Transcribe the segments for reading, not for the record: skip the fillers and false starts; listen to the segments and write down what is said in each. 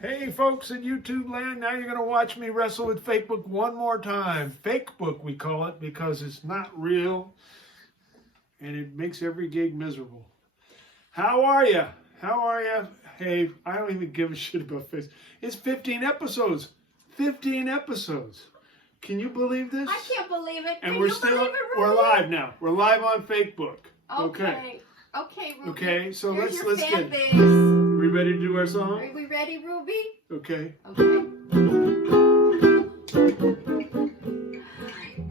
Hey folks in YouTube land, now you're going to watch me wrestle with Fakebook one more time. Fakebook we call it because it's not real and it makes every gig miserable. How are you? How are you? Hey, I don't even give a shit about Facebook. It's 15 episodes. 15 episodes. Can you believe this? I can't believe it. And Can we're you still, believe it, Ruby? we're live now. We're live on Fakebook. Okay. Okay, Ruby. Okay, so Here's let's your get. fan base. Are we ready to do our song? Are we ready, Ruby? Okay. Okay.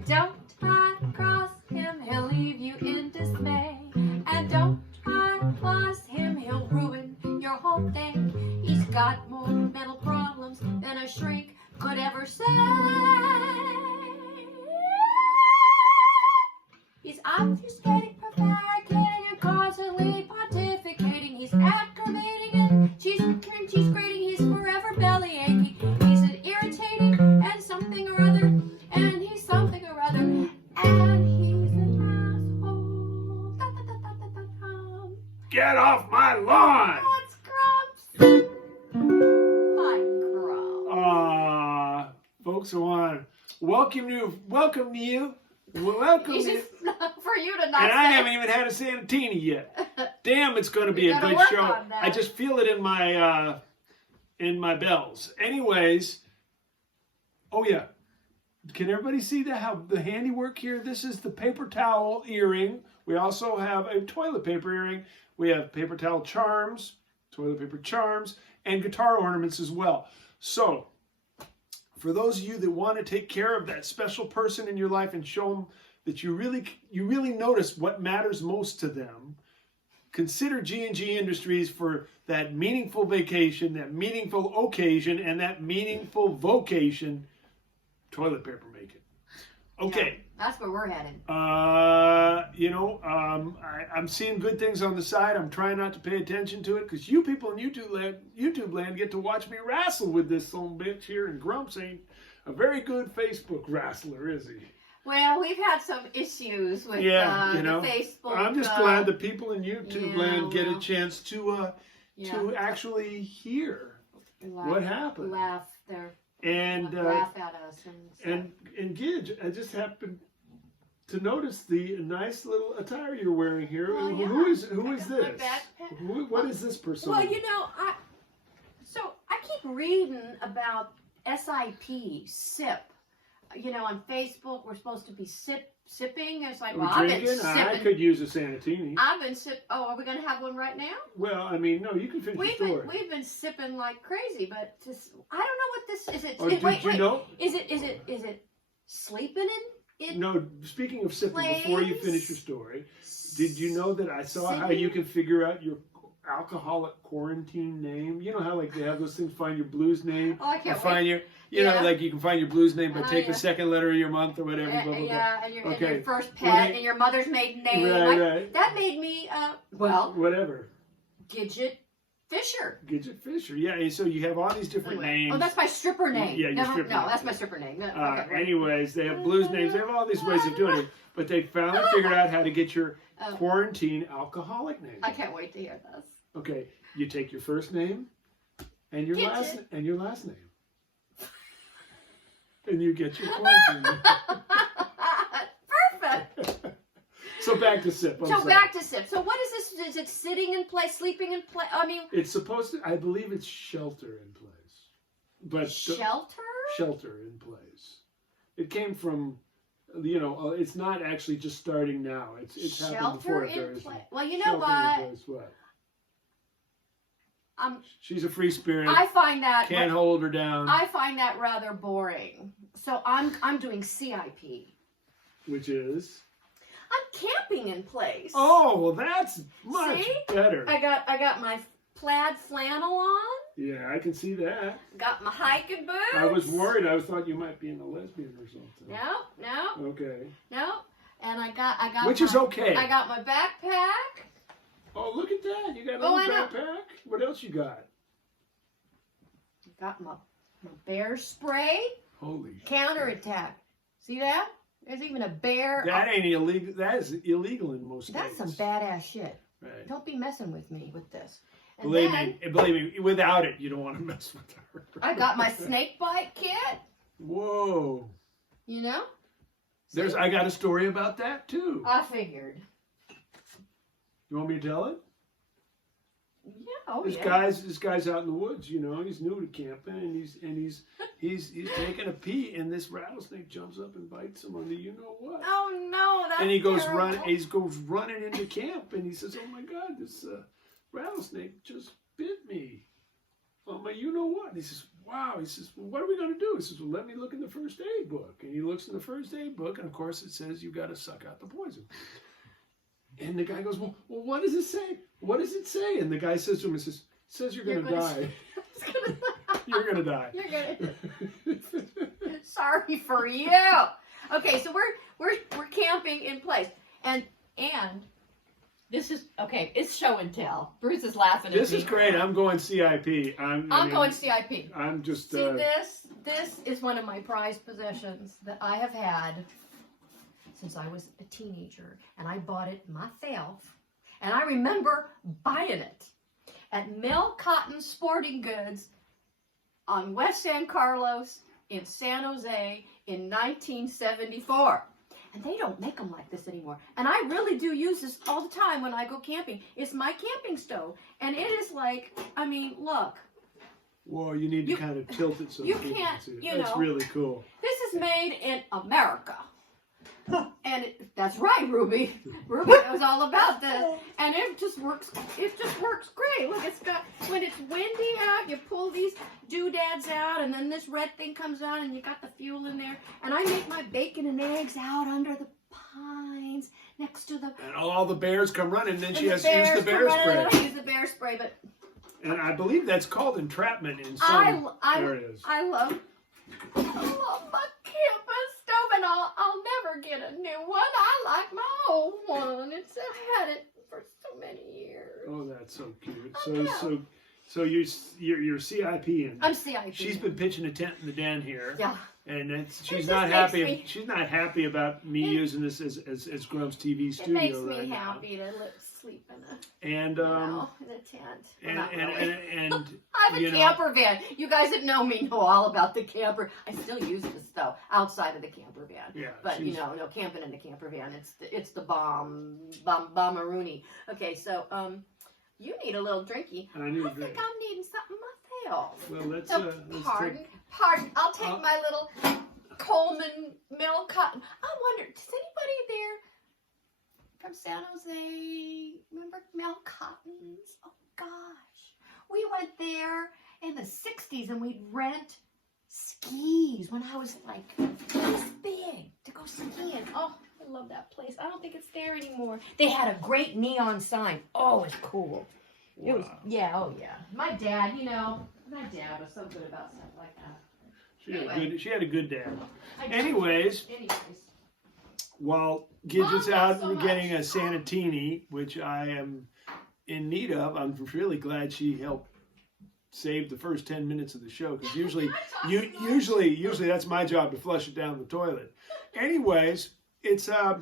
Don't try to cross him, he'll leave you in dismay. And don't try to cross him, he'll ruin your whole day. He's got more mental problems than a shrink could ever say. He's obfuscating, prevaricating, and constantly pontificating. He's aggravating and cheese grating. He's forever belly aching. He's an irritating and something or other, and he's something or other, and he's an asshole. Da, da, da, da, da, da. Get off my lawn! What's Grumps? My Grumps. Folks, I want to welcome you. Welcome you. For you to not And say. I haven't even had a Sanatini yet. Damn, it's going to be a good work show. on that. I just feel it in my bells. Anyways, oh yeah, can everybody see that? How the handiwork here? This is the paper towel earring. We also have a toilet paper earring. We have paper towel charms, toilet paper charms, and guitar ornaments as well. So, for those of you that want to take care of that special person in your life and show them that you really notice what matters most to them, consider G&G Industries for that meaningful vacation, that meaningful occasion, and that meaningful vocation, toilet paper making. Okay. Yeah, that's where we're headed. I'm seeing good things on the side. I'm trying not to pay attention to it because you people in YouTube land get to watch me wrestle with this son bitch here, and Grumps ain't a very good Facebook wrestler, is he? Well, we've had some issues with the Facebook. I'm just glad the people in YouTube land get a chance to actually hear what happened. Laugh at us. And Gidge, I just happened to notice the nice little attire you're wearing here. Well, Who is this? What is this person? Well, I keep reading about CIP. On Facebook, we're supposed to be sipping. It's like, well, I've been sipping. I could use a Sanatini. I've been sipping. Oh, are we going to have one right now? Well, I mean, no, you can finish your story. We've been sipping like crazy, but I don't know what this is. You know? Is it sleeping in? No, speaking of sipping, Plays? before you finish your story, did you know that I saw how you can figure out your alcoholic quarantine name? You know how like they have those things, find your blues name? Oh, I can't find wait. like you can find your blues name, but take the second letter of your month or whatever. Blah, blah, blah. Yeah, and your first pet and your mother's maiden name. Right. That made me, whatever. Gidget Fisher. Gidget Fisher, yeah. And so you have all these different names. Oh, that's my stripper name. Yeah, your stripper name. No, that's my stripper name. Anyways, they have blues names. They have all these ways of doing it, but they finally figured out how to get your quarantine alcoholic name. I can't wait to hear this. Okay, you take your first name and your last name, and you get your quarantine name. Perfect. So back to SIP. Back to SIP. So what is this? Is it sitting in place, sleeping in place? I mean, it's supposed to. I believe it's shelter in place, but shelter. Shelter in place. It came from. It's not actually just starting now. It's happened before. Shelter in place. Well, you know what? What? She's a free spirit. I find that can't hold her down. I find that rather boring. So I'm doing CIP, which is. I'm camping in place. Oh, well, that's much better. I got my plaid flannel on. Yeah, I can see that. Got my hiking boots. I was worried. I thought you might be a lesbian or something. No. Okay. No. And I got. Which is okay. I got my backpack. Oh, look at that! You got a little backpack. What else you got? Got my bear spray. Holy counterattack. See that? There's even a bear. That ain't illegal. That is illegal in most states. That's some badass shit. Right. Don't be messing with me with this. And Believe then me, without it, you don't want to mess with her. I got my snake bite kit. Whoa. You know? I got a story about that too. I figured. You want me to tell it? Yeah, oh This guy's out in the woods, you know, he's new to camping, and he's taking a pee, and this rattlesnake jumps up and bites him on the you know what. Oh no, that's And he goes terrible. running into camp, and he says, "Oh my God, this rattlesnake just bit me on my you know what." And he says, "Wow." He says, "Well, what are we going to do?" He says, "Well, let me look in the first aid book." And he looks in the first aid book, and of course it says you got to suck out the poison. And the guy goes, well, what does it say? What does it say? And the guy says to him, it says you're going to die. You're going to die. You're gonna. Sorry for you. Okay, so we're camping in place, and this is okay. It's show and tell. Bruce is laughing at me. This is great. I'm going CIP. I'm going CIP. I'm just. See this is one of my prized possessions that I have had since I was a teenager, and I bought it myself, and I remember buying it at Mel Cotton Sporting Goods on West San Carlos in San Jose in 1974. And they don't make them like this anymore. And I really do use this all the time when I go camping. It's my camping stove, and it is like, I mean, look. Whoa, you need to kind of tilt it so you people can't, can see it. you That's know. really cool. This is made in America. And that's right, Ruby. Ruby knows all about this. And it just works great. Look, it's got, when it's windy out, you pull these doodads out, and then this red thing comes out, and you got the fuel in there. And I make my bacon and eggs out under the pines next to the... And all the bears come running, and then she has the to use the bear spray. I use the bear spray, but... And I believe that's called entrapment in some areas. I love my camping stove, and I'll never get a new one. I like my old one. I had it for so many years. Oh, that's so cute. know. So you're CIP in. I'm CIP. She's been pitching a tent in the den here. Yeah. And she's just not makes happy. me- She's not happy about me using this as GrumpsTV It studio makes me right now. happy to sleep in a, And in a tent. Well, not really. and I have you a know, camper van. You guys that know me know all about the camper. I still use this though, outside of the camper van. Yeah, But you know, no camping in the camper van. It's the bomb-a-rooney. Okay, so you need a little drinky. I need a think drink. I'm needing something myself. Well, let's So, pardon. I'll take my little Coleman Mel Cotton. I wonder, does anybody there from San Jose remember Mel Cotton's? Oh gosh, we went there in the '60s, and we'd rent skis when I was like this big to go skiing. Oh, I love that place. I don't think it's there anymore. They had a great neon sign. Oh, it's cool. It was, Wow. yeah, oh yeah. My dad, my dad was so good about stuff like that. She had a good dad. I do. Anyways, while Gidget's Mom, out not so getting a much. Sanatini, which I am in need of, I'm really glad she helped save the first 10 minutes of the show, because usually that's my job to flush it down the toilet. Anyways, it's not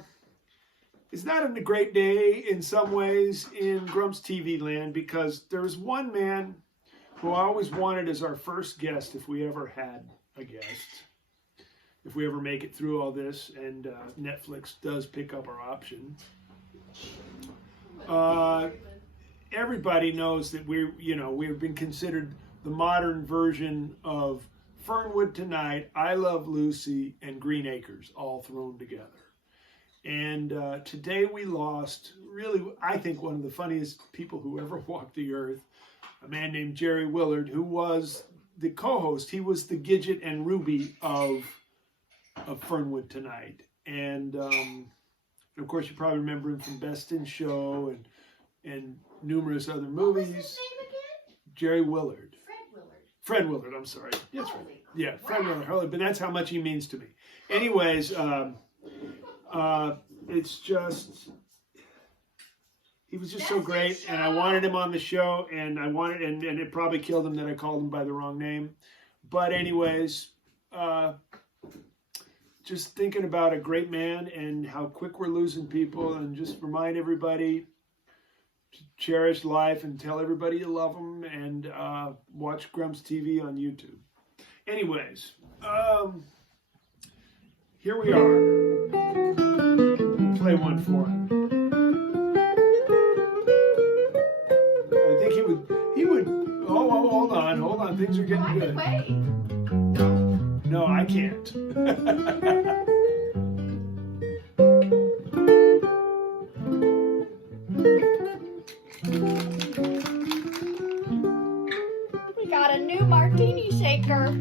a great day in some ways in GrumpsTV land, because there's one man who I always wanted as our first guest if we ever had a guest. If we ever make it through all this and Netflix does pick up our option. Everybody knows that we've been considered the modern version of Fernwood Tonight, I Love Lucy, and Green Acres all thrown together. And today we lost, really, I think, one of the funniest people who ever walked the earth, a man named Jerry Willard, who was the co-host. He was the Gidget and Ruby of Fernwood Tonight. And of course, you probably remember him from Best in Show and numerous other movies. What was his name again? Jerry Willard. Fred Willard. Fred Willard, I'm sorry. That's right. Holy Yeah, crap. Fred Willard. But that's how much he means to me. Anyways, it's just, he was just so Best in great, and I Show. wanted him on the show, and and it probably killed him that I called him by the wrong name. But anyways, just thinking about a great man and how quick we're losing people, and just remind everybody, cherish life and tell everybody you love them, and watch GrumpsTV on YouTube. Anyways, here we are. We'll play one for him. I think he would. Oh, hold on. Things are getting good. Wait. No, I can't. We got a new martini shaker.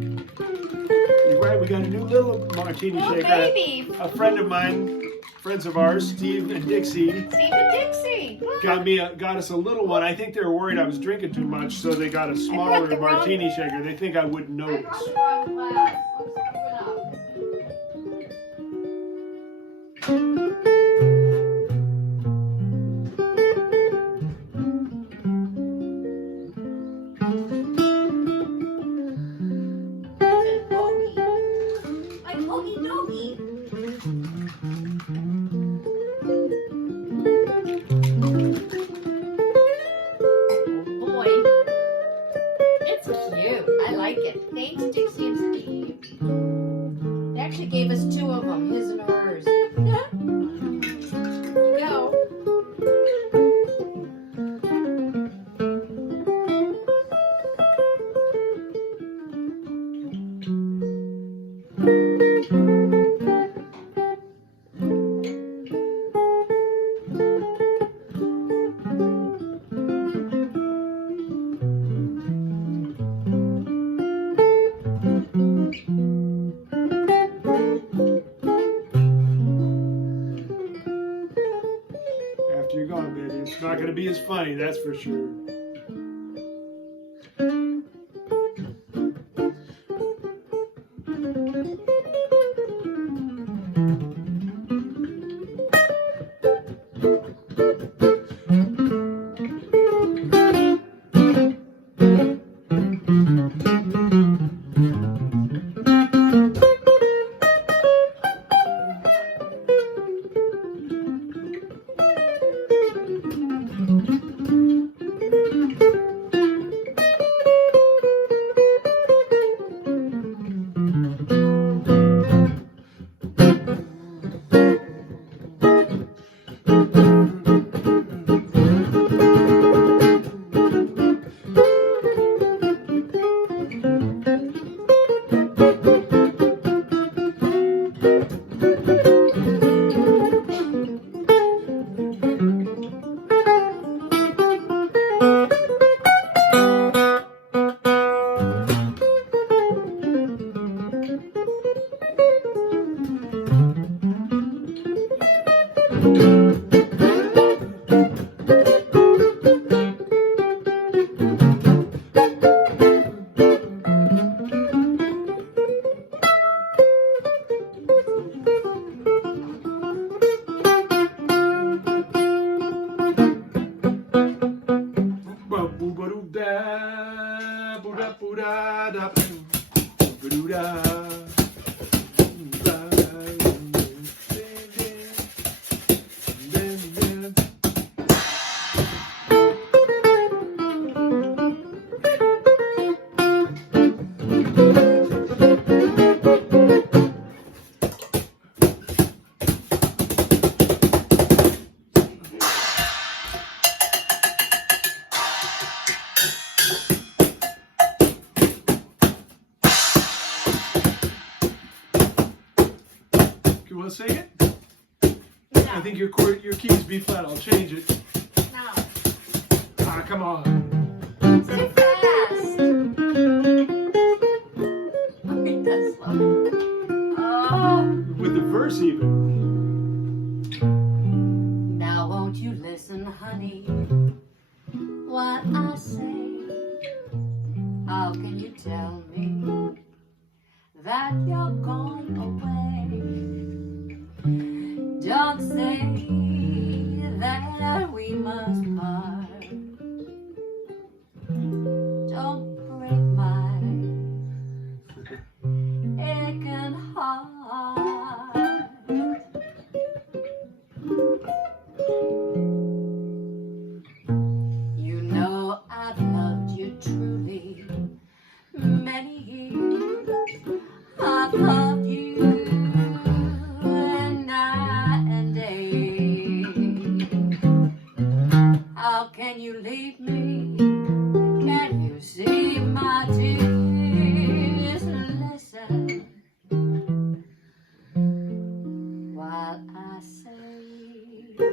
You're right, we got a new little martini shaker. Baby. A friend of mine, friends of ours, Steve and Dixie, Steve and Dixie. got us a little one. I think they were worried I was drinking too much, so they got a smaller martini shaker. They think I wouldn't I notice. brought the wrong glass. Let's open it up. It's a hoagie. Like hoagie dogie. Boy, it's cute. I like it. Thanks, Dixie and Steve. They actually gave us two of them, his and hers. Here you go. After you're gone, baby, it's not going to be as funny, that's for sure. You want to sing it? No. I think your keys B flat. I'll change it. No. Ah, come on. It's too fast. Okay, that's slow. Oh. With the verse even. Now won't you listen, honey, what I say? How can you tell me that you're gone away? Don't say that we must part. Don't break my aching heart. loved you night and day. How can you leave me? Can you see my tears? Listen while I say.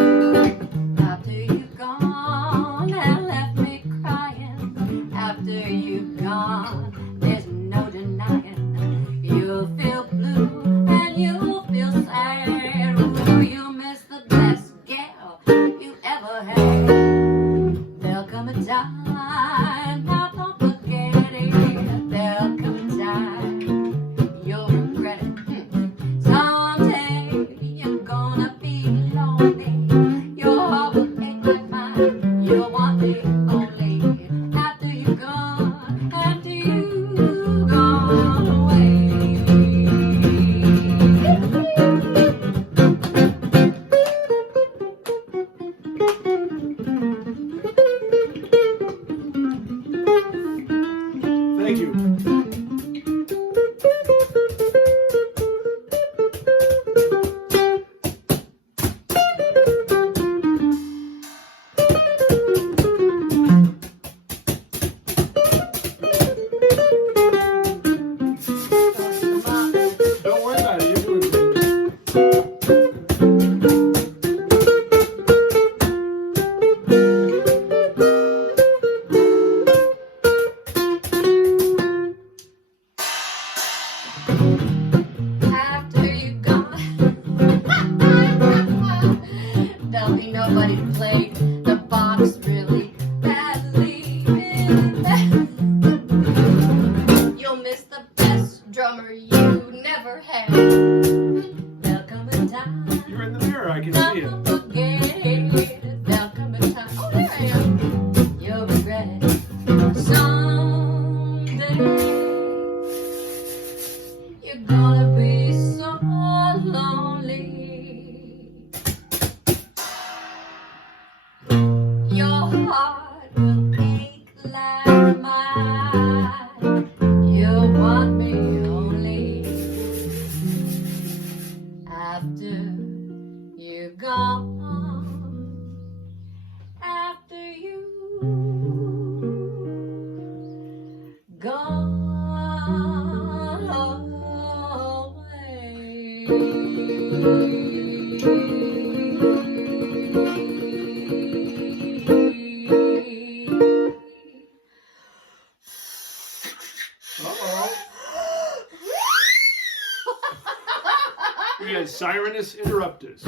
After you've gone and left me crying, after you've gone, there's no denying. You'll feel blue and you'll feel sad. Ooh, you'll miss the best gal you ever had. There'll come a time, now don't forget it. There'll come a time, you'll regret it. Someday you're gonna be lonely. Your heart will ache like mine. You'll want me only after you're gone, after you've gone away. Thank you. Don't worry about it. You're doing great. After you're gone, there'll be nobody to play the box really badly. You'll miss the best drummer you never had. There'll come a time, You're in the mirror. I can see it. don't forget it. There'll come a time, oh there I am. You'll regret it someday. You're gonna be so lonely. Your heart will ache like mine. You'll want me only after you're gone. After you gone away. Uh-oh. We had Sirenus interruptus.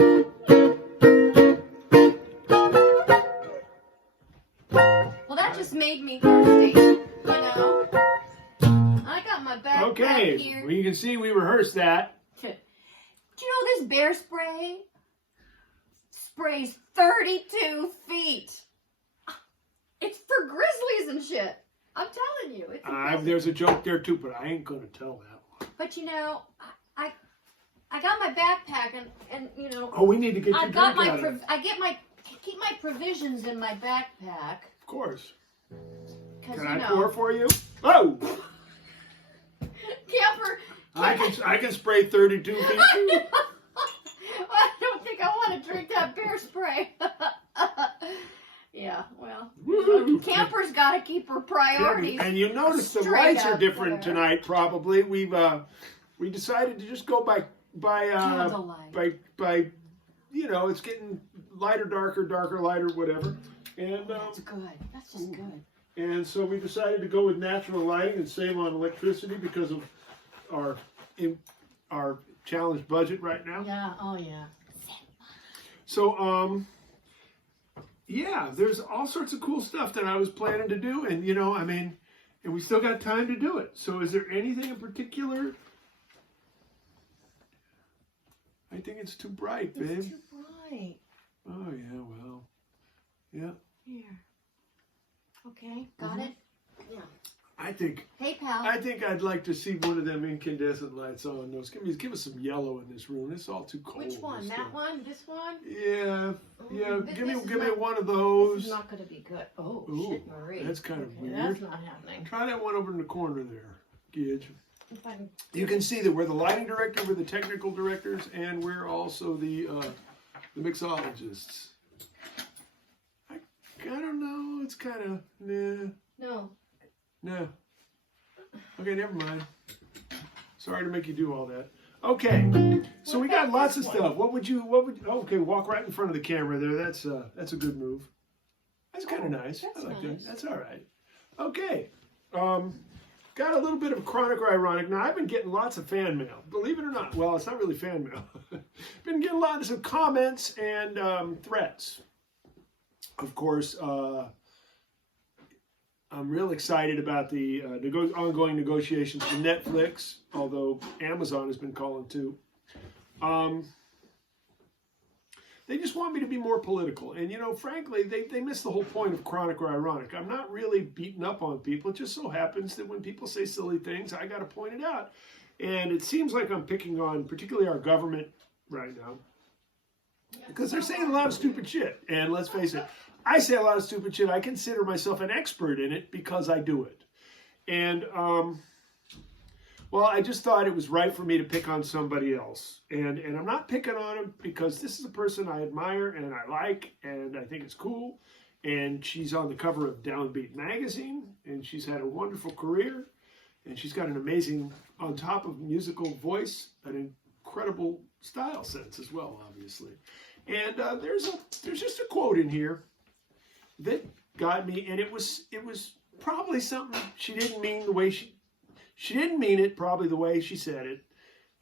Well, that just made me thirsty, you know. I got my backpack Okay, here. well, you can see we rehearsed that. Do you know this bear spray sprays 32 feet? It's for grizzlies and shit. I'm telling you. It's There's a joke there too, but I ain't gonna tell that one. But you know, I got my backpack and you know. Oh, we need to get your I got drink my out of it. keep my provisions in my backpack. Of course. 'Cause, Can you I know, pour for you? Oh! Camper. I can spray 32 feet. I don't think I want to drink that bear spray. Yeah, well, Woo. Camper's got to keep her priorities. And you notice the straight lights are up different there. tonight. Probably we decided to just go by Candlelight. you know, it's getting lighter, darker, lighter, whatever. And That's good. That's just good. and so we decided to go with natural lighting and save on electricity because of our challenged budget right now. Yeah. Oh yeah. So yeah, there's all sorts of cool stuff that I was planning to do, and you know, I mean, and we still got time to do it. So is there anything in particular? I think it's too bright, babe. It's too bright. Oh yeah, well, yeah. Here. Okay. Got it. Yeah. Hey, pal. I think I'd like to see one of them incandescent lights on those. Give us some yellow in this room. It's all too cold. Which one? That one? This one? Yeah, yeah. This Give me not, one of those. This is not going to be good. Oh, Ooh, shit, Marie. that's kind of weird. That's not happening. Try that one over in the corner there, Gidge. If I can... You can see that we're the lighting director, we're the technical directors, and we're also the mixologists. I don't know. It's kind of No. nah. Okay, never mind. Sorry to make you do all that. Okay, so we got lots of stuff. What would you? Okay, walk right in front of the camera there. That's a good move. That's kind of nice. I like that. That's all right. Okay. Got a little bit of chronic or ironic. Now, I've been getting lots of fan mail. Believe it or not. Well, it's not really fan mail. Been getting lots of comments and threats. Of course, I'm real excited about the ongoing negotiations with Netflix, although Amazon has been calling too. They just want me to be more political. And, frankly, they miss the whole point of chronic or ironic. I'm not really beating up on people. It just so happens that when people say silly things, I got to point it out. And it seems like I'm picking on particularly our government right now because they're saying a lot of stupid shit. And let's face it, I say a lot of stupid shit. I consider myself an expert in it because I do it. And, well, I just thought it was right for me to pick on somebody else. And I'm not picking on him because this is a person I admire and I like and I think it's cool. And she's on the cover of Downbeat magazine and she's had a wonderful career. And she's got an amazing, on top of musical voice, an incredible style sense as well, obviously. And there's just a quote in here that got me, and it was probably something she didn't mean the way she didn't mean it probably the way she said it.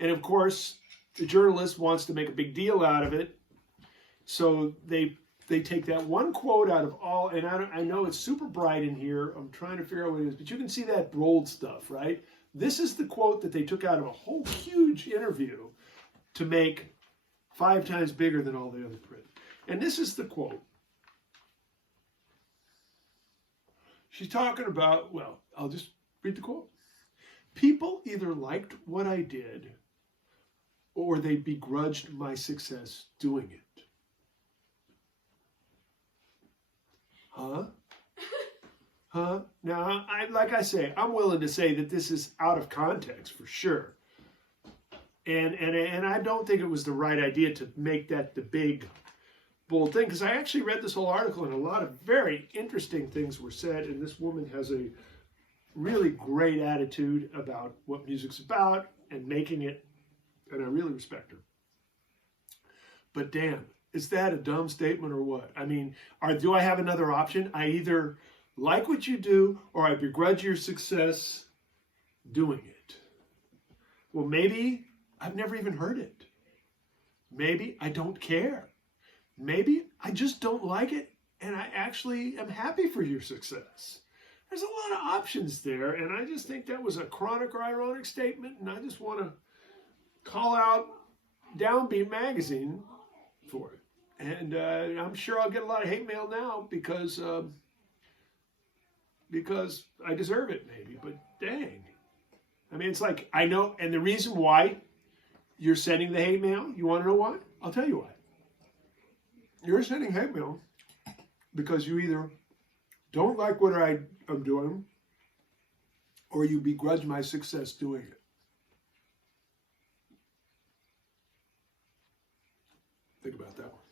And of course, the journalist wants to make a big deal out of it. So they take that one quote out of all, and I know it's super bright in here. I'm trying to figure out what it is, but you can see that bold stuff, right? This is the quote that they took out of a whole huge interview to make 5 times bigger than all the other print. And this is the quote. She's talking about, well, I'll just read the quote. People either liked what I did or they begrudged my success doing it. Huh? Huh? Now, like I say, I'm willing to say that this is out of context for sure. And I don't think it was the right idea to make that the big, bold thing, because I actually read this whole article and a lot of very interesting things were said, and this woman has a really great attitude about what music's about and making it, and I really respect her. But damn, is that a dumb statement or what? I mean, do I have another option? I either like what you do or I begrudge your success doing it. Well, maybe I've never even heard it. Maybe I don't care. Maybe I just don't like it and I actually am happy for your success. There's a lot of options there, and I just think that was a chronic or ironic statement, and I just want to call out Downbeat magazine for it. And I'm sure I'll get a lot of hate mail now because I deserve it maybe, but dang. I mean, it's like, I know, and the reason why you're sending the hate mail, you want to know why? I'll tell you why. You're sending hate mail because you either don't like what I'm doing or you begrudge my success doing it. Think about that one.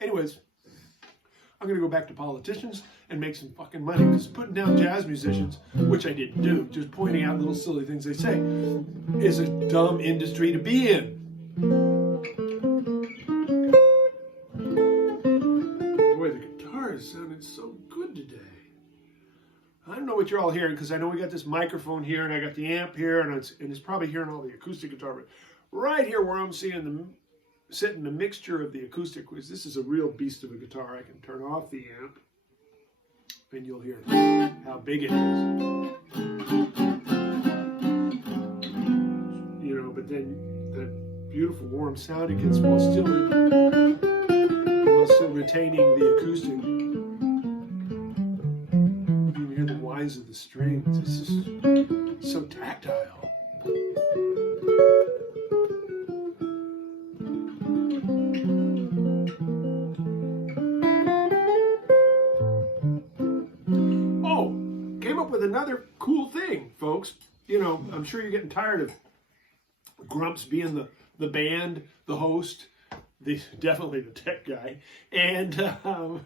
Anyways, I'm going to go back to politicians and make some fucking money because putting down jazz musicians, which I didn't do, just pointing out little silly things they say, is a dumb industry to be in. Boy, the guitar has sounded so good today. I don't know what you're all hearing because I know we got this microphone here and I got the amp here and it's probably hearing all the acoustic guitar, but right here where I'm seeing sitting the mixture of the acoustic, because this is a real beast of a guitar. I can turn off the amp and you'll hear how big it is. You know, but then that beautiful warm sound it gets while still retaining the acoustic. You can hear the size of the strings. It's just so tactile. Oh, came up with another cool thing, folks. You know, I'm sure you're getting tired of Grumps being the band, the host, definitely the tech guy. And now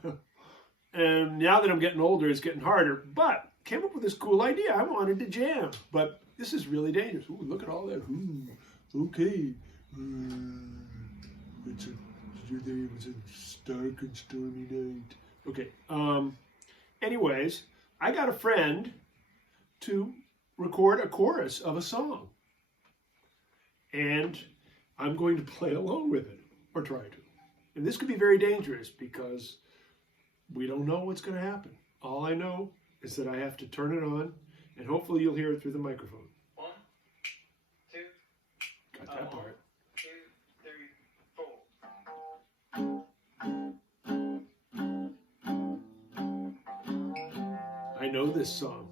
that I'm getting older, it's getting harder. But came up with this cool idea. I wanted to jam, but this is really dangerous. Ooh, look at all that. Ooh, okay. It was a stark and stormy night. Okay. Anyways, I got a friend to record a chorus of a song. And I'm going to play along with it, or try to. And this could be very dangerous because we don't know what's going to happen. All I know is that I have to turn it on, and hopefully you'll hear it through the microphone. 1, 2. Got that part. 2, 3, 4. I know this song.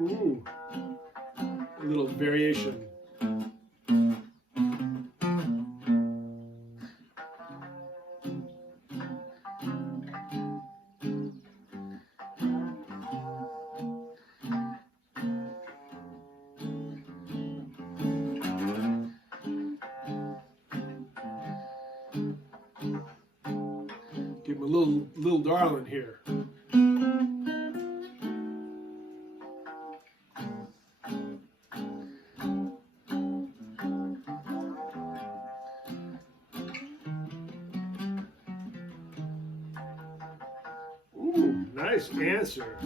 Ooh, a little variation. Give him a little darling here. Ooh, nice answer.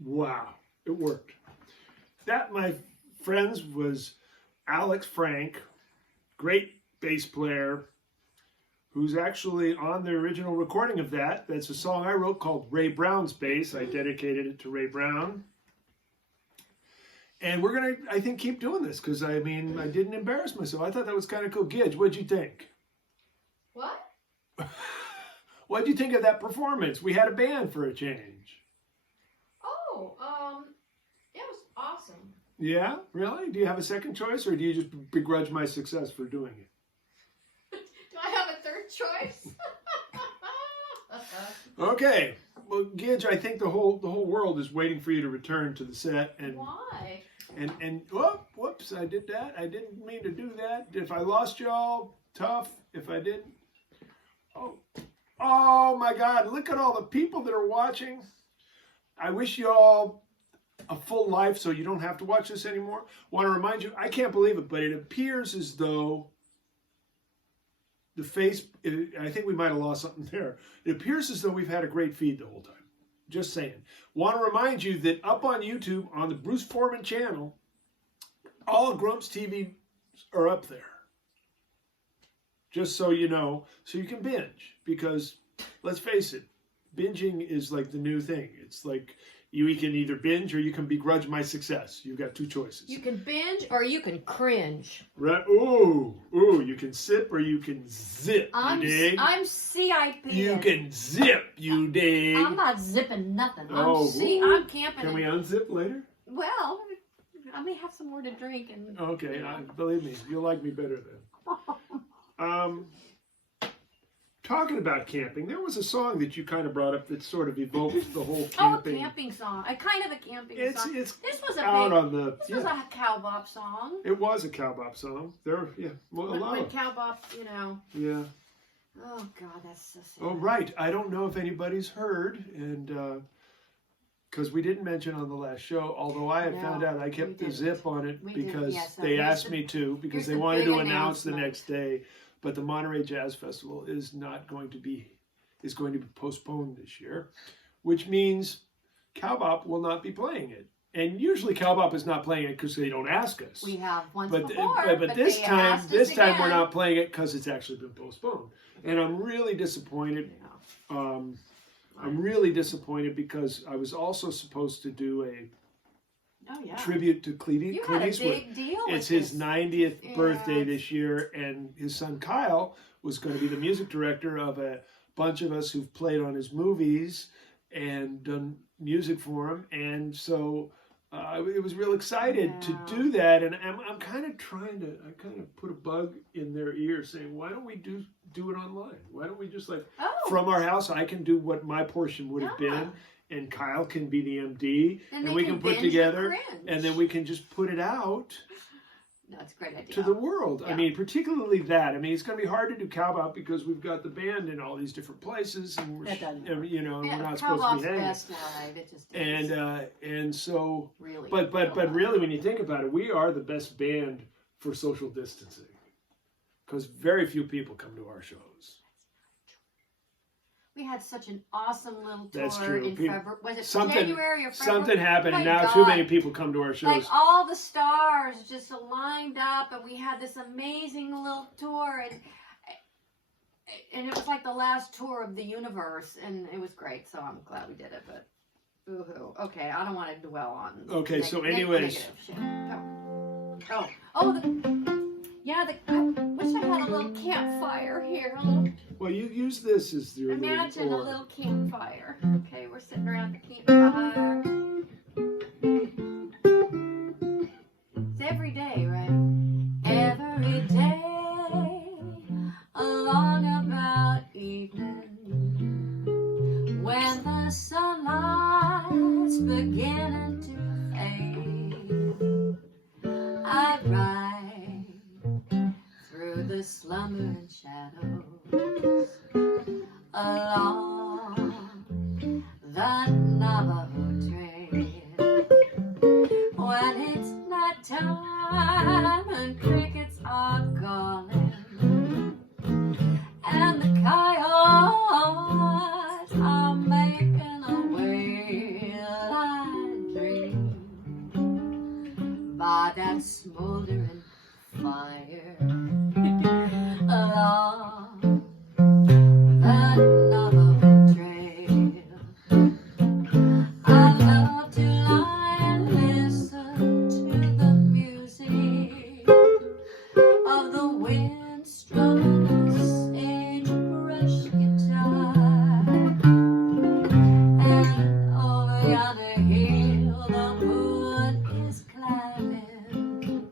Wow, it worked. That, my friends, was Alex Frank, great bass player, who's actually on the original recording of that. That's a song I wrote called Ray Brown's Bass. I dedicated it to Ray Brown. And we're going to, I think, keep doing this because, I mean, I didn't embarrass myself. I thought that was kind of cool. Gidge, what'd you think? What? What'd you think of that performance? We had a band for a change. Oh, it was awesome. Yeah? Really? Do you have a second choice, or do you just begrudge my success for doing it? Do I have a third choice? Okay. Well, Gidge, I think the whole world is waiting for you to return to the set. And Why? And oh, whoops, I did that. I didn't mean to do that. If I lost y'all, tough. If I didn't. Oh my God, look at all the people that are watching. I wish you all a full life so you don't have to watch this anymore. Want to remind you, I can't believe it, but it appears as though the face, I think we might have lost something there. It appears as though we've had a great feed the whole time. Just saying. Want to remind you that up on YouTube, on the Bruce Foreman channel, all GrumpsTV are up there. Just so you know, so you can binge. Because, let's face it, binging is like the new thing. It's like you can either binge or you can begrudge my success. You've got two choices. You can binge or you can cringe. Right? Ooh, you can sip or you can zip. You dig? I'm CIP. You can zip. You dig? I'm not zipping nothing. Oh, I'm camping. Can we unzip later? Well, I may have some more to drink and. Okay, believe me, you'll like me better then. talking about camping, there was a song that you kind of brought up that sort of evoked the whole Oh, a camping. camping song. A kind of a camping song. It's This was a out big, on the. this was a cowbop song. It was a cowbop song. There, yeah, well, a lot When of. cowbop, you know. Yeah. Oh God, that's so sad. Oh, right. I don't know if anybody's heard, and because we didn't mention on the last show, although I had No, found out I we kept the didn't. zip on it We didn't, because yes, so they here's asked the- me to, because here's they the wanted big to announce the announcement. next day. But the Monterey Jazz Festival is going to be postponed this year, which means Cowbop will not be playing it. And usually Cowbop is not playing it because they don't ask us. We have once But before, but this they time asked us we're again. not playing it because it's actually been postponed, and I'm really disappointed. Yeah. I'm really disappointed because I was also supposed to do a Oh yeah. tribute to Clint You Clint had a Eastwood. big deal. It's with his this. 90th Yeah. birthday this year, and his son Kyle was going to be the music director of a bunch of us who've played on his movies and done music for him, and so it was real excited to do that. And I'm kind of trying to, I kind of put a bug in their ear saying, why don't we do it online? Why don't we just from our house? I can do what my portion would have been, and Kyle can be the MD, Then and they we can can put binge together, and cringe. and then we can just put it out No, it's a great idea. to the world. I Yeah. mean, particularly that. I mean, it's going to be hard to do Cowbop because we've got the band in all these different places, and That doesn't we're Yeah, not supposed to Cowbop's be hanging. best live. It just is. And so, really. but really, when you think about it, we are the best band for social distancing because very few people come to our shows. We had such an awesome little tour That's true. in People- February. Was it something- January or February? Something happened, Oh and my now too God. many people come to our shows. Like all the stars just lined up, and we had this amazing little tour, and it was like the last tour of the universe, and it was great. So I'm glad we did it. But boo-hoo. Okay, I don't want to dwell on. Okay, so anyways. negative shit. I wish I had a little campfire here. A little, Well, you use this as your imagine a little. little campfire. Okay, we're sitting around the campfire. It's every day, right? Every day, along about evening, when the sunlight's beginning to fade, I ride through the slumbering shadows along the Navajo Trail. When it's night time and crickets are calling, and the coyotes are making a wail, I dream by that smoldering fire along the Navajo Trail. I love to lie and listen to the music of the wind strumming a sagebrush guitar. And over yonder hill the moon is climbing.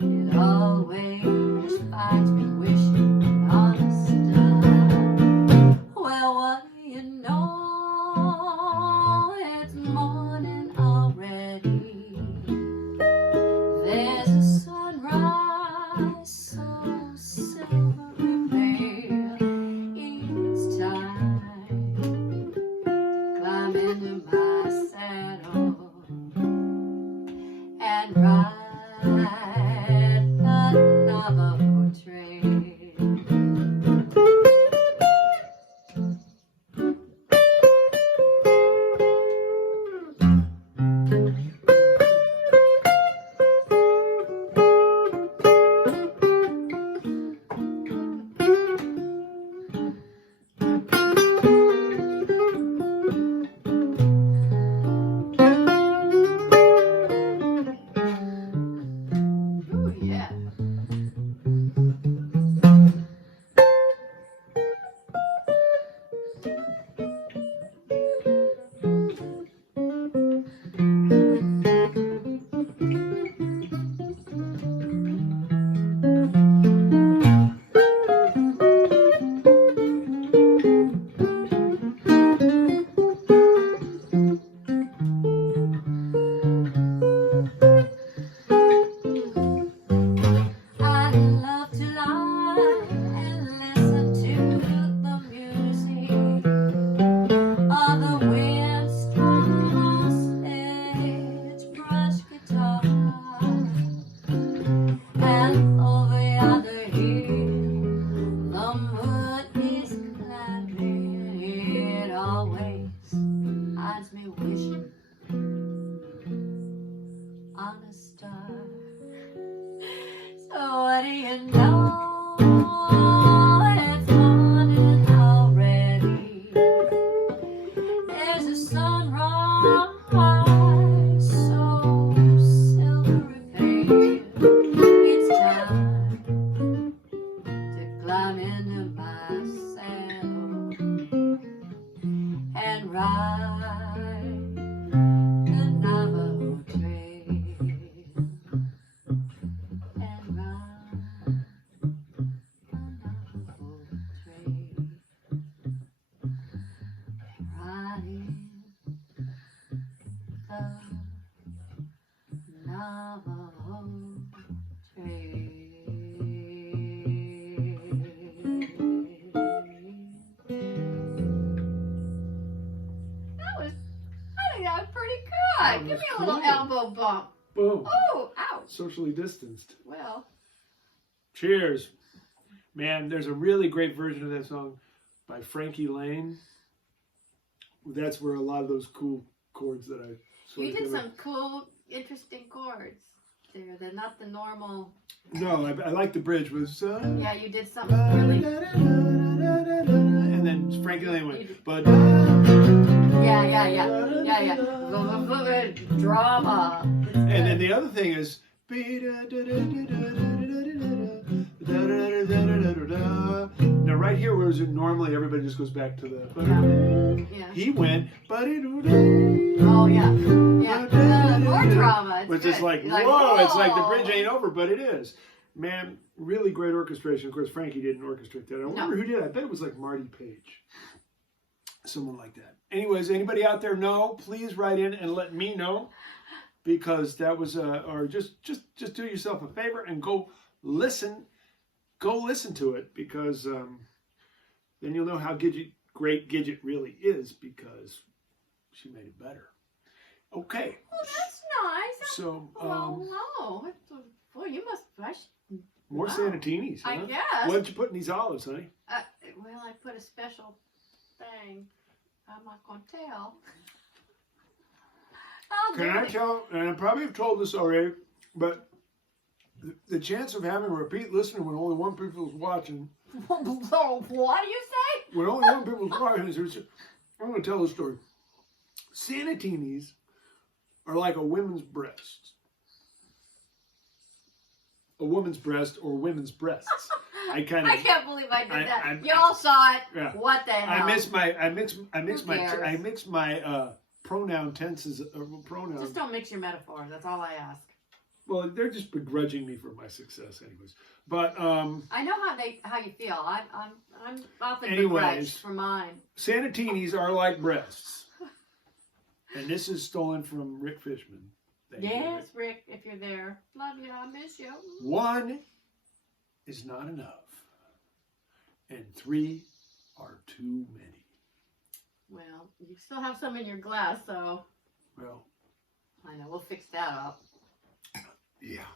It always finds me wishing on a star. Well, what do you know? It's morning already. There's a sunrise so silvery pale. It's time to climb into my saddle and ride the Navajo Trail. on a star. So what do you know? It's morning already. There's a sunrise, so silvery pale. It's time to climb into my saddle and ride the Navajo Trail. And ride the Navajo Trail. Riding the Navajo I think that was pretty That good. was Give me a little cool. elbow bump. Boom. Oh, ouch. Socially distanced. Well, Cheers. Man, there's a really great version of that song by Frankie Lane. That's where a lot of those cool chords that I sort you of did give it- some cool, interesting chords there. They're not the normal. No, I like the bridge was. Yeah, you did something really. And then Frankie Lane went, but. Yeah. Drama. It's And then good. the other thing is. Now right here, whereas normally everybody just goes back to the. Yeah. He went, Oh, yeah. More drama. It's which is good. like, You're whoa, it's like the whoa. bridge ain't over, but it is. Man, really great orchestration. Of course, Frankie didn't orchestrate that. I wonder who did. I bet it was like Marty Page. Someone like that. Anyways, anybody out there know, please write in and let me know, because that was or just do yourself a favor and go listen to it, because then you'll know how great Gidget really is, because she made it better. Okay. Oh, that's nice. So Oh, no. Boy, you must. more Wow. Sanatinis, huh? I guess. What'd you put in these olives, honey? Well, I put a special thing. I'm not going to tell. Can I tell, and I probably have told this already, but the chance of having a repeat listener when only one person is watching, What do you say? when only one person is watching, I'm going to tell the story. Sanatinis are like a woman's breast. A woman's breast or women's breasts. I can't believe I did that. I- Y'all saw it. Yeah. What the hell? I mix my pronoun tenses. Pronoun. Just don't mix your metaphors. That's all I ask. Well, they're just begrudging me for my success, anyways. But I know how you feel. I'm often Anyways. begrudged for mine. Sanatinis are like breasts, and this is stolen from Rick Fishman. Thank you, Yes, Rick, if you're there. Love you. I miss you. One is not enough, and three are too many. Well, you still have some in your glass, so Well, I know. We'll fix that up. yeah.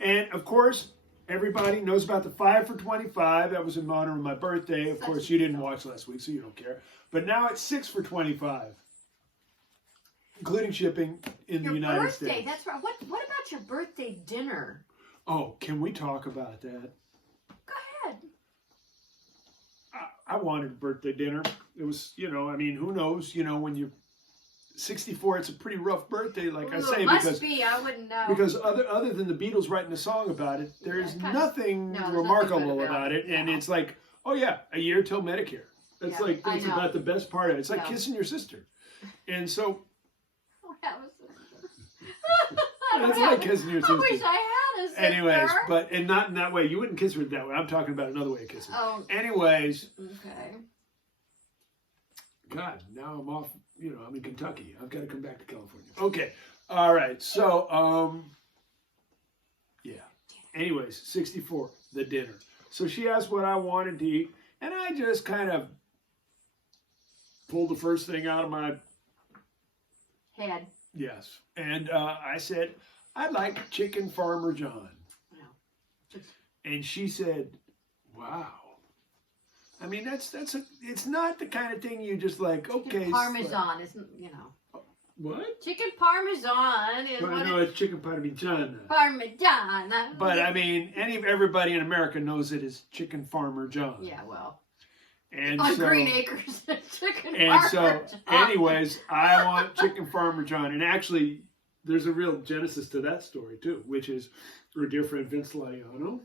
And of course, everybody knows about the 5 for 25. That was in honor of my birthday. Of course, you didn't watch last week, so you don't care. But now it's 6 for 25, including shipping in the United birthday, States. that's right. What about your birthday dinner? Oh, can we talk about that? Go ahead. I wanted a birthday dinner. It was, I mean, who knows? When you're 64, it's a pretty rough birthday, like I say, It must because be. I wouldn't know. because other than the Beatles writing a song about it, there's Yeah, nothing no, there's remarkable nothing good about about it. it. And No. it's like, oh yeah, a year till Medicare. That's Yeah, I it's know. about the best part of it. It's like No. kissing your sister. And so I don't have a sister. it's like kissing your I wish sister. I had a sister. Anyways, and not in that way. You wouldn't kiss her that way. I'm talking about another way of kissing. Oh, Anyways, okay. God, now I'm off. I'm in Kentucky. I've got to come back to California. Okay. All right. So, yeah. Anyways, 64, the dinner. So she asked what I wanted to eat, and I just kind of pulled the first thing out of my Head. yes. And I said, I'd like chicken Farmer John. No. And she said, wow. I mean, it's not the kind of thing you just like, okay. Parmesan isn't, What? Chicken parmesan is Well, what I know it's chicken parmigiana. Parmigiana. But I mean, everybody in America knows it as Chicken Farmer John. Yeah, well. And On so, Green Acres, Chicken and Farmer so, John. anyways, I want Chicken Farmer John. And actually, there's a real genesis to that story too, which is our dear friend Vince Laiano.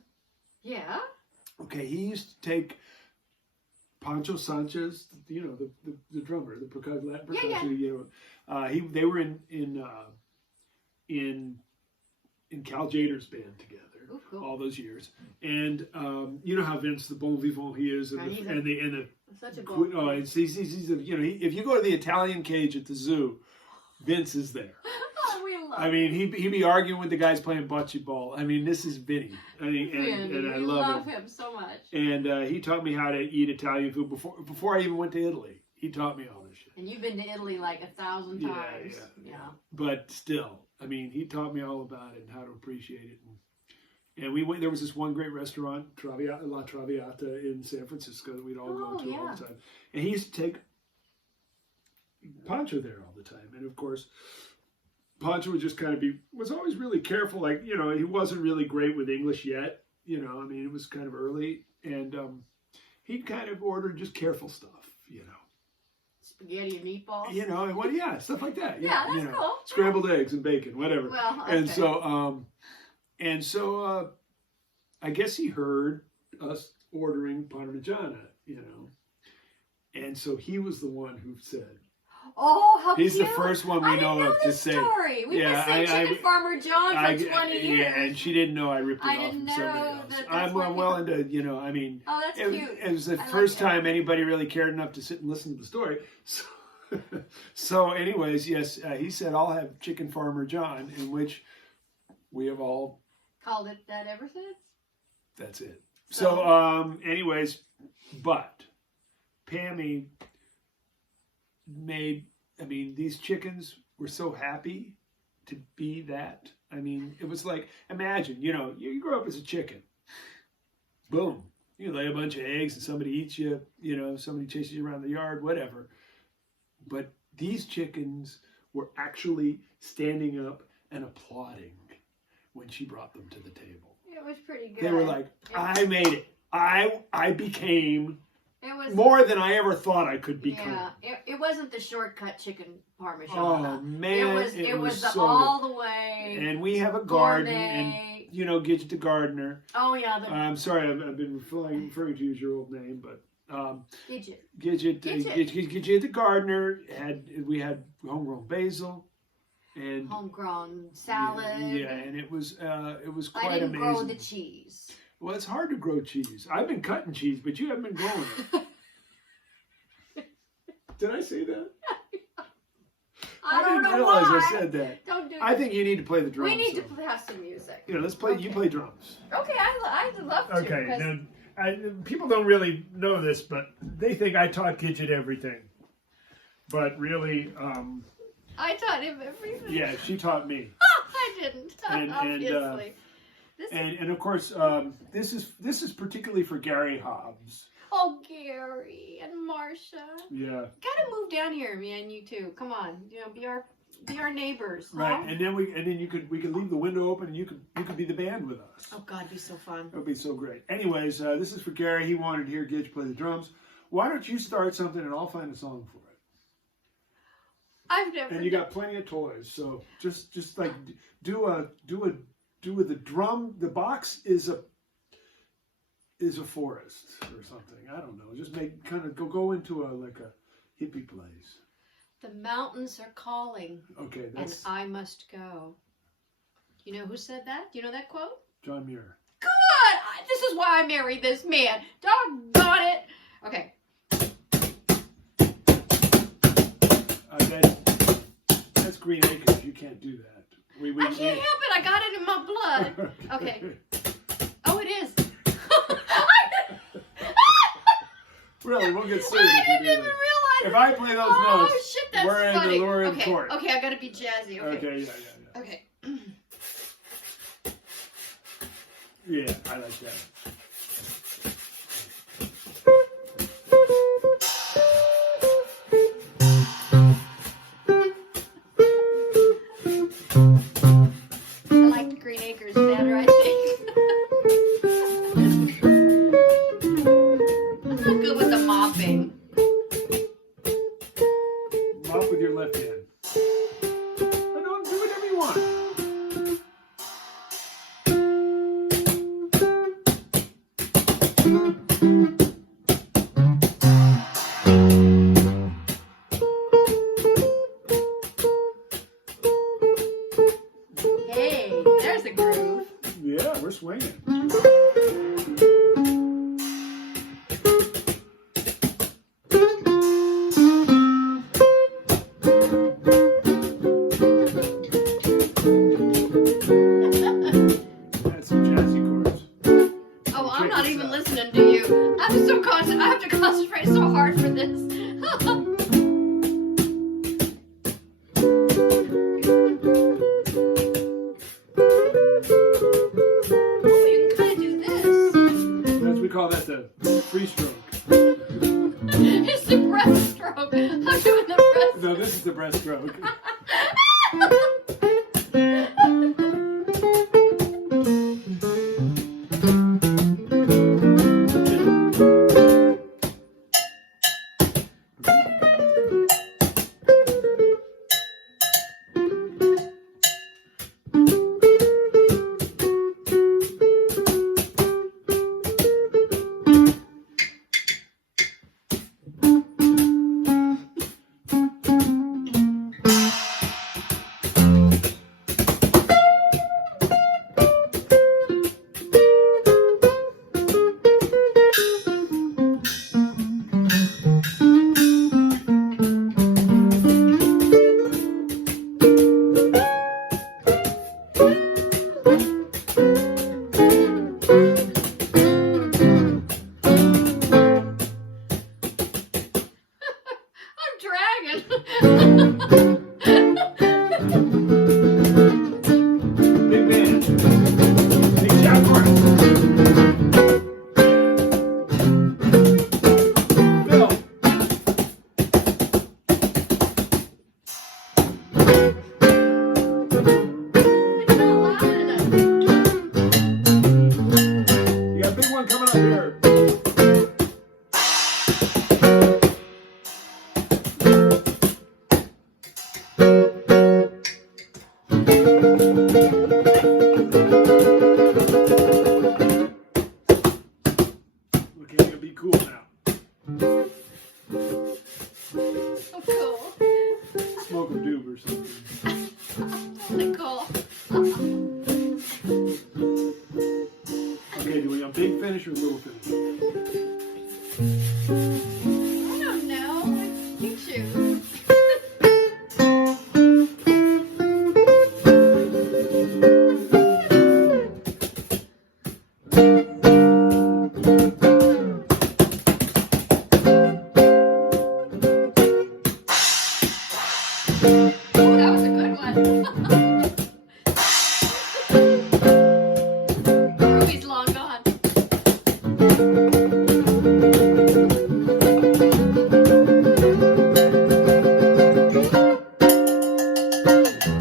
Yeah. Okay, he used to take Pancho Sanchez, you know, the drummer, the percussion, Yeah. you know, they were in Cal Jader's band together. Ooh, cool. All those years, and you know how Vince, the bon vivant he is, Right, and the Such a bon oh, he's a, you know, if you go to the Italian cage at the zoo, Vince is there. Oh, we love I mean, he'd be arguing with the guys playing bocce ball. I mean, this is Vinny. I mean, and I we love him so much. And he taught me how to eat Italian food before I even went to Italy. He taught me all this shit. And you've been to Italy like 1,000 times. Yeah. But still, I mean, he taught me all about it and how to appreciate it. And we went. There was this one great restaurant, La Traviata, in San Francisco that we'd all go to all the time. And he used to take Pancho there all the time. And of course, Pancho would just kind of was always really careful. Like, you know, he wasn't really great with English yet. You know, I mean, it was kind of early. And he kind of ordered just careful stuff, you know. Spaghetti and meatballs. You know, and what? Yeah, stuff like that. Yeah, that's you know, cool. Scrambled eggs and bacon, whatever. Well, okay. And so, I guess he heard us ordering Parmigiana, you know, and so he was the one who said, "Oh, how he's cute! the first one we know of to say." Story. We've been saying Chicken Farmer John for 20 years. Yeah, and she didn't know I ripped it I off didn't from somebody know else. that I'm well into, you know, I mean, oh, that's cute. It was the I first like time anybody really cared enough to sit and listen to the story. So anyways, yes, he said, "I'll have Chicken Farmer John," in which we have all called it that ever since. That's it. So anyways, but Pammy made, I mean, these chickens were so happy to be that. I mean, it was like, imagine, you know, you grow up as a chicken. Boom. You lay a bunch of eggs and somebody eats you, you know, somebody chases you around the yard, whatever. But these chickens were actually standing up and applauding when she brought them to the table. It was pretty good. They were like, "I made it. I became it was more than I ever thought I could become." Yeah, it wasn't the shortcut chicken parmesan. Oh man, it was the so all good. the way. And we have a garden, gourmet. and you know, Gidget the gardener. Oh yeah, I'm sorry, I've been referring to you as your old name, but Gidget Gidget the gardener we had homegrown basil. And homegrown salad. Yeah, and it was quite I didn't amazing. grow the cheese. Well, it's hard to grow cheese. I've been cutting cheese, but you haven't been growing it. Did I say that? I don't didn't know realize why. I said that. Don't do I think you need to play the drums. We need to have some music. You know, let's play. Okay. You play drums. Okay, I'd love to. Okay. Now, people don't really know this, but they think I taught Gidget everything. But really, I taught him everything. yeah, she taught me. I didn't. And Obviously. and of course, this is particularly for Gary Hobbs. Oh, Gary and Marcia. Yeah. Gotta move down here, man. You two. Come on. You know, be our neighbors. Right. Huh? And then we could leave the window open, and you could be the band with us. Oh God, it'd be so fun. That would be so great. Anyways, this is for Gary. He wanted to hear Gidge play the drums. Why don't you start something, and I'll find a song for it. I've never. And you got plenty of toys, so just like do the drum. The box is a forest or something. I don't know. Just make kind of go into a hippie place. The mountains are calling. Okay, And that's I must go. You know who said that? Do you know that quote? John Muir. Good! This is why I married this man. Doggone it! Okay. That's Green Acres. You can't do that. We I can't help it. I got it in my blood. Okay. Oh, it is. Really, we'll get sued. I didn't even realize. If I play those oh, notes, shit, that's we're funny. in the Lord Okay, court. okay, I gotta be jazzy. Okay. Yeah. Okay. Yeah, I like that. Hey, there's a groove. Yeah, we're swinging. That's some jazzy chords. Oh, I'm not even listening to you. I'm so constant. I have to concentrate so hard for this. Oh, you can kind of do this. As we call that the free stroke. It's the breaststroke. I'm doing the breaststroke. No, this is the breaststroke. Big band. Big shout for it. Bill. You got a big one coming up here. Okay, you're gonna be cool now. So cool. Smoke a doob or something. Really cool. Okay, do we want big finish or little finish? I don't know. You choose. Oh, that was a good one. Ruby's long gone.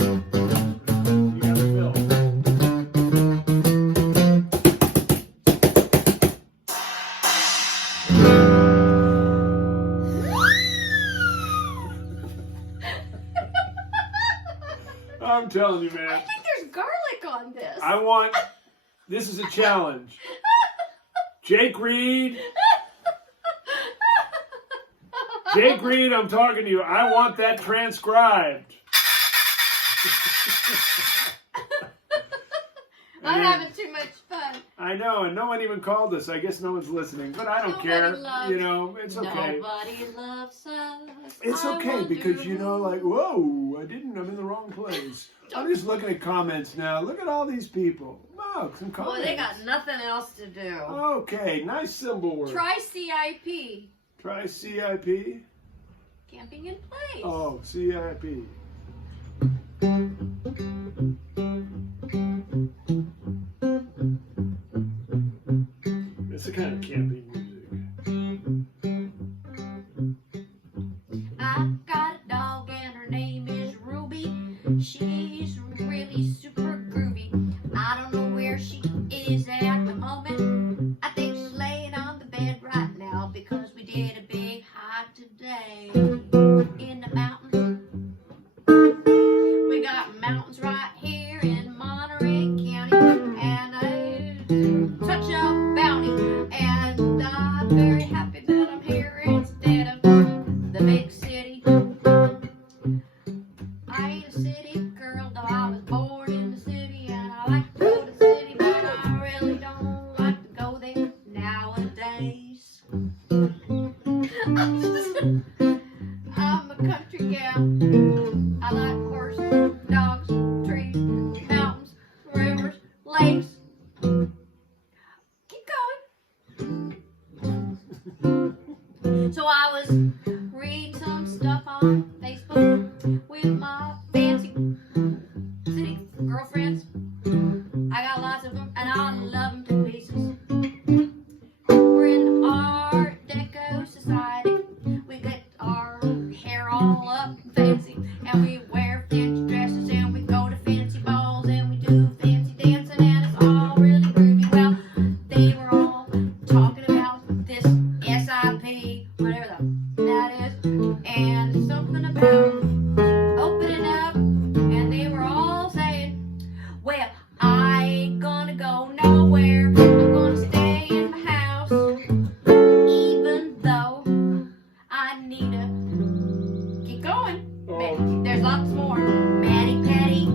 You got it, Bill. I'm telling you, I man. think there's garlic on this. This is a challenge. Jake Reed, I'm talking to you. I want that transcribed. I'm having too much fun. I know, and no one even called us. I guess no one's listening, but I don't Nobody care. loves- You know, it's okay. Nobody loves us. It's I okay will because, do you know, like, whoa, I'm in the wrong place. I'm just looking at comments now. Look at all these people. Wow, some comments. Well, they got nothing else to do. Okay, nice symbol work. Try CIP. Try CIP. Camping in place. Oh, CIP. It's the kind of camping music. I've got a dog and her name is Ruby. She's really super groovy. I don't know where she is at the moment. I think she's laying on the bed right now because we did a big hike today in the mountains. We got mountains right here slaves. Keep going. So I was reading some stuff on Facebook with my fancy city girlfriends. I got lots of them, and I love them to pieces. We're in Art Deco society. We get our hair all up and fancy, and we wear fancy dresses, and we go to fancy balls, and we do fancy dancing, and it's all really groovy. Well, they were all talking about this CIP, whatever that is, and something about opening up, and they were all saying, well, I ain't gonna go nowhere. I'm gonna stay in my house, even though I need to keep going. There's lots more. Manny Petty.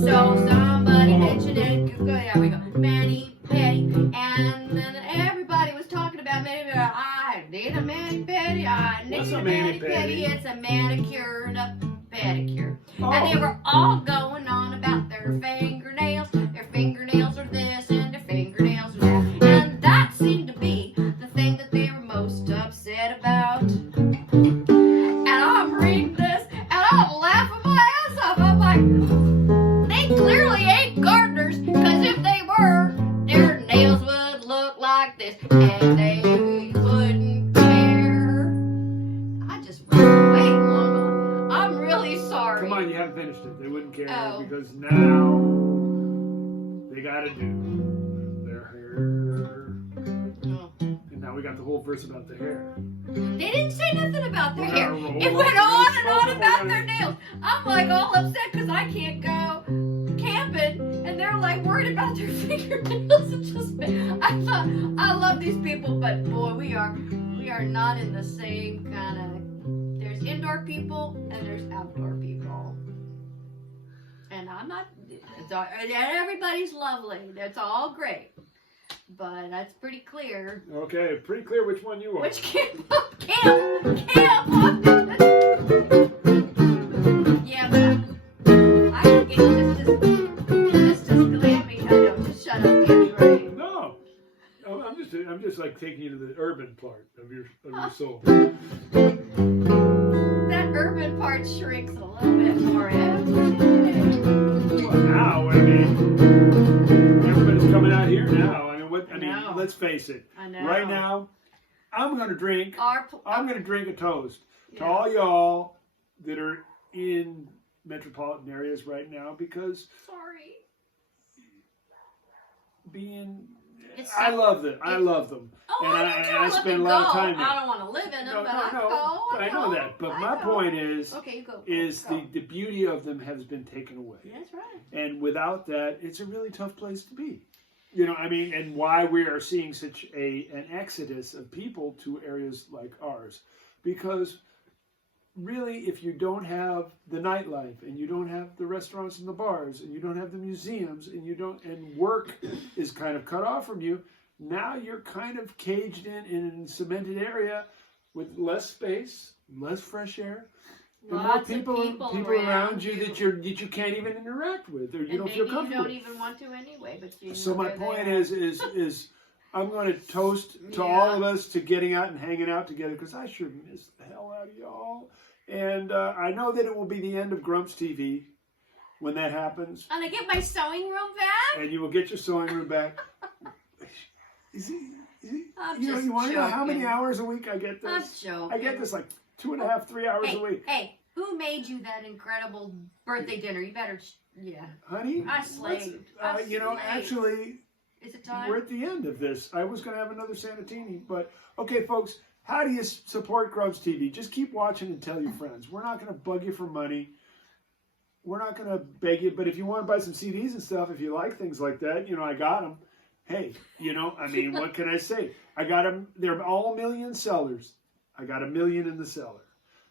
So somebody mentioned it. There we go. Manny Petty. And then everybody was talking about Manny Petty. I need a Manny Petty. I need What's a a Manny Manny Petty. Petty? It's a manicure and a pedicure. Oh. And they were all going on about their fingernails. Their fingernails are this and their fingernails are that. And that seemed to be the thing that they were most upset about. And I'm reading this and I'm laughing my ass off. I'm like, they clearly ain't gardeners, because if they were, their nails would look like this. And they wouldn't care. I just ran way long. I'm really sorry. Come on, you haven't finished it. They wouldn't care Oh. because now they gotta do their hair. Oh. And now we got the whole verse about the hair. They didn't say nothing about their We're hair. gonna roll It up, went we're on gonna and on smoke it, about we're their gonna- nails. I'm like all upset because I can't go camping, and they're like worried about their fingernails. It's just, I thought, I love these people, but boy, we are not in the same kind of. There's indoor people and there's outdoor people, and I'm not. It's all, and everybody's lovely. That's all great, but that's pretty clear. Okay, pretty clear which one you are. Which camp? Yeah, but I can get this just glammy. I know. Just shut up, Andy Ray. No, I'm just like taking you to the urban part of your soul. That urban part shrinks a little bit more. Well, now, I mean, everybody's coming out here now. I mean, know. let's face it. I know. Right now, I'm gonna drink a toast to Yeah. all y'all that are in metropolitan areas right now, because Sorry. I love them. I love them. Oh, And I do too. I Let spend a me lot go. of time there. I don't want to live in them, No, but no, I no. go. I know that. But my point is Okay, you go. the beauty of them has been taken away. That's right. And without that, it's a really tough place to be. You know, I mean, and why we are seeing such an exodus of people to areas like ours. Because really, if you don't have the nightlife, and you don't have the restaurants and the bars, and you don't have the museums, and work is kind of cut off from you, now you're kind of caged in a cemented area with less space, less fresh air, and more Lots of people around you that you can't even interact with, or you don't feel comfortable. You don't even want to anyway. But you So know my they're point there. is I'm going to toast to Yeah. all of us to getting out and hanging out together, because I sure miss the hell out of y'all. And I know that it will be the end of GrumpsTV when that happens, And I get my sewing room back. and you will get your sewing room back. I'm You know, just you want to know how many joking. hours a week I get I'm this? joking. I get this like 2.5, 3 hours a week. Hey, who made you that incredible birthday dinner? You better, yeah. Honey, I slaved. you know, slaved. actually, Is it time? we're at the end of this. I was going to have another Sanatini, but okay, folks, how do you support GrumpsTV? Just keep watching and tell your friends. We're not going to bug you for money. We're not going to beg you, but if you want to buy some CDs and stuff, if you like things like that, you know, I got them. Hey, you know, I mean, what can I say? I got them. They're all million sellers. I got 1 million in the cellar.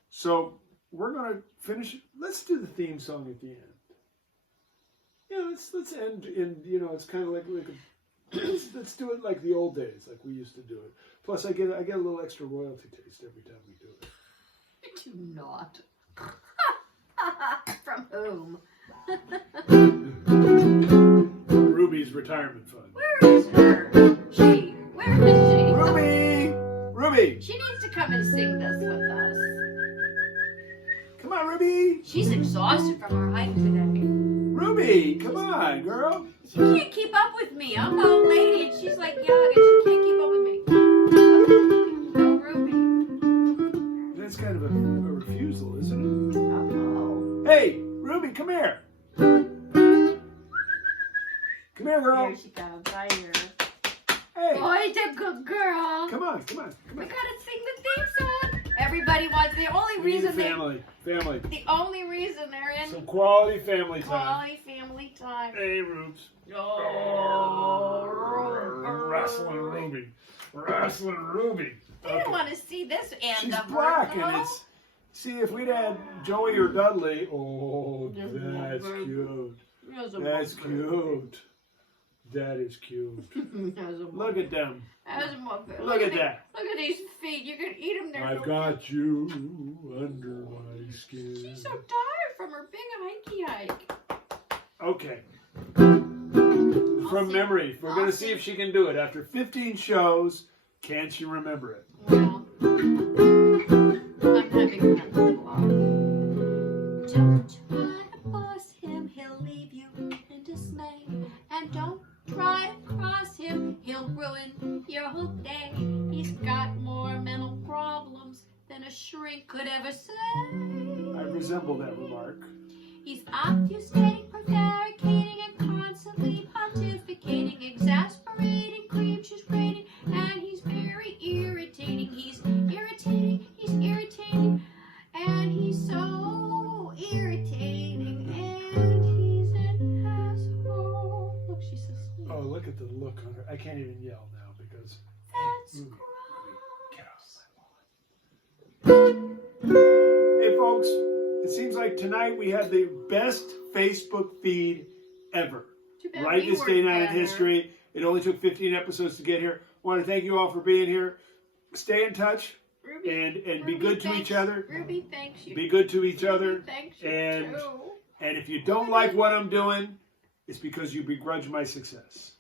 So we're going to finish. Let's do the theme song at the end. Yeah, let's end in, you know, it's kind of like let's do it like the old days, like we used to do it. Plus, I get a little extra royalty taste every time we do it. Do not. From whom? retirement fund. Where is her? Where is she? Ruby! Ruby! She needs to come and sing this with us. Come on, Ruby! She's exhausted from her hike today. Ruby! Come on, girl! She can't keep up with me. I'm an old lady and she's like young and she can't keep up with me. Oh, Ruby. That's kind of a refusal, isn't it? Uh-oh. Hey, Ruby, come here. Come here, girl. Here she comes. I hear her. Hey, Boy, the good girl. come on, come on, come We on. gotta sing the theme song. Everybody wants the only We need reason family. the only reason they're in Some quality family time. quality family time. Hey, Rubes. Oh, Wrestling Ruby. Wrestling Ruby. They don't want to see this end She's of her. black, though. and it's. See, if we'd had Joey or Dudley. Oh, Yes, that's Mom. cute. Yes, That's Mom. cute. That is cute. Yes, Mom. Look at them. As a muffin. Look at that. Look at these feet. You can eat them. They're I've so got you under my skin. She's so tired from her big hikey hike. Okay. I'll From see. memory, we're going I'll to see see. if she can do it. After 15 shows, can she remember it? Well, I'm having mental block. Don't try to boss him, he'll leave you in dismay. And don't try to cross him, he'll ruin your whole day. He's got more mental problems than a shrink could ever say. I resemble that remark. He's obfuscating, prevaricating, and constantly pontificating, exasperating, creatures grating, and he's very irritating. He's irritating, and he's so irritating, and he's an asshole. Look, she's asleep. Oh, look at the look on her. I can't even yell now because. That's Ruby, gross. get off my lawn. Hey, folks, it seems like tonight we had the best Facebook feed ever. Too bad Right we this day weren't night in better. history. It only took 15 episodes to get here. I want to thank you all for being here. Stay in touch Ruby, and be Ruby good to thanks- each other. Ruby, thanks you. Be good to each other. Ruby, thanks you and- too. And if you don't like what I'm doing, it's because you begrudge my success.